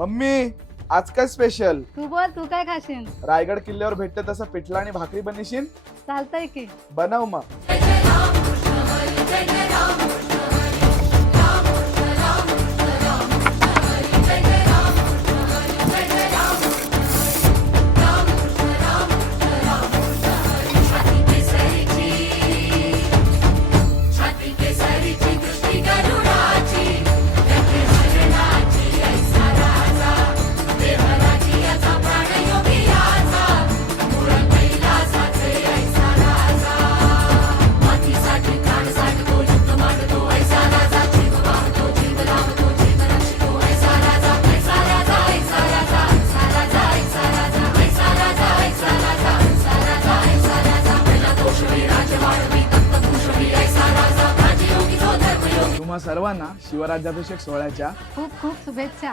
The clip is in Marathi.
मम्मी आज काय स्पेशल? तू बोल, तू काय खाशील? रायगड किल्ल्यावर भेटते तसं पिठलं आणि भाकरी बनवशील? चालतंय की. बनव मग. तुम्हा सर्वांना शिवराज्याभिषेक सोहळ्याच्या खूप खूप शुभेच्छा.